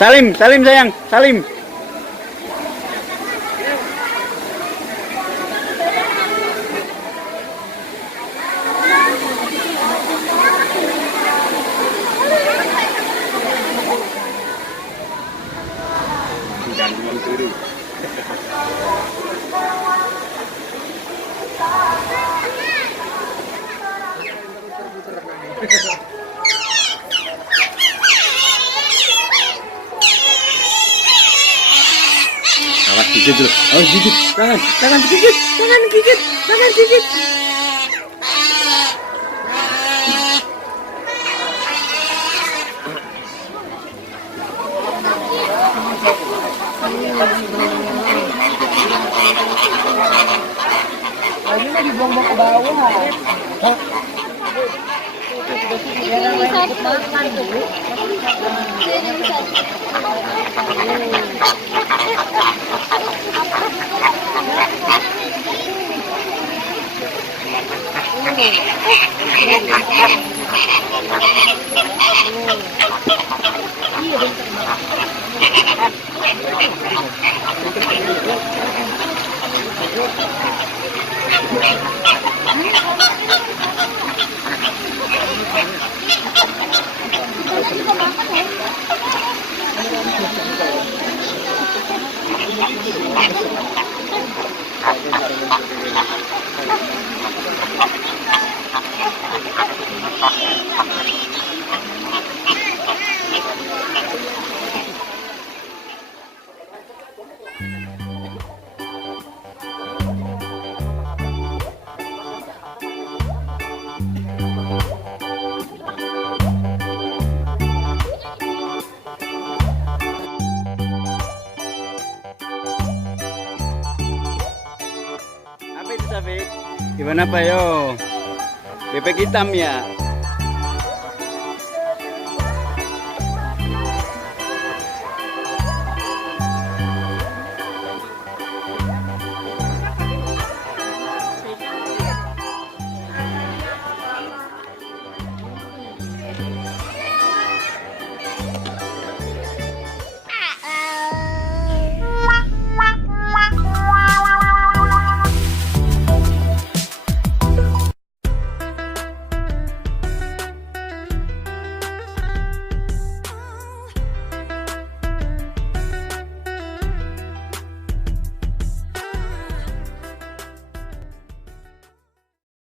Salim, Salim sayang, Salim. Awas gigit dulu. Oh gigit. Jangan gigit. Jangan gigit. Jangan gigit. Ini mah dibuang-buang ke bawah. Hah? Biar yang ikut makan dulu. Apa itu Safik? Gimana Pak yo? Bebek hitam ya?